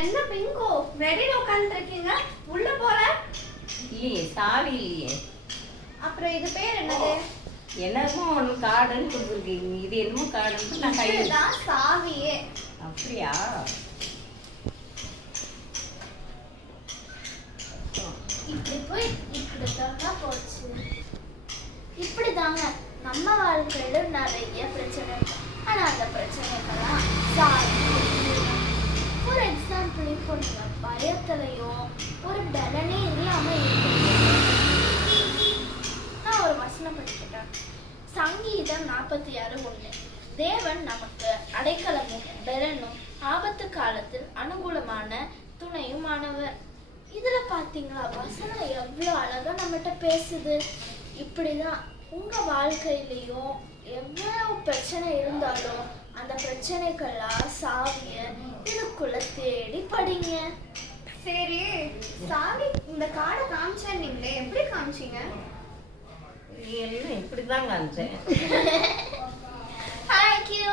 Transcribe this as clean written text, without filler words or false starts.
என்ன பிங்கோ வெளியில உட்கார்ந்து இருக்கீங்க? உள்ள போற? இல்லையே, சாவி இல்லையே. அப்புறம் இது பேர் என்னது? என்னமோ ஒன்று கார்டுன்னு கொடுத்துருக்கீங்க. இது என்னமோ கார்டுன்னு நான் கையில் தான் சாவியே. அப்படியா? இப்படி போய் இப்படி தொட்டா போச்சு. இப்படிதாங்க நம்ம வாழ்க்கையில நிறைய பிரச்சனை இருக்கு. ஆனா அந்த பிரச்சனைகள்லாம் சாவி. ஒரு எக்ஸாம்பிள், இப்போ நீங்க பயத்திலையும் ஒரு பலனே இல்லாம இருக்கு. நான் ஒரு வசனம் படிக்கிட்டேன். சங்கீதம் 46:1. தேவன் நமக்கு அடைக்கலமும் பலனும் ஆபத்து காலத்தில் அனுகூலமான துணையுமானவர். இதுல பாத்தீங்களா வசனம் எவ்வளவு அழகா நம்மகிட்ட பேசுது. இப்படிதான் உங்க வாழ்க்கையிலயும் எவ்வளவு பிரச்சனை இருந்தாலும் அந்த பிரச்சனைக்கெல்லாம் சாவிய இதுக்குள்ள தேடி படிங்க. சரி, சாவி இந்த கார்டை காமிச்சேன், நீங்களே எப்படி காமிச்சீங்க? இப்படிதான் காமிச்சேன். Thank you.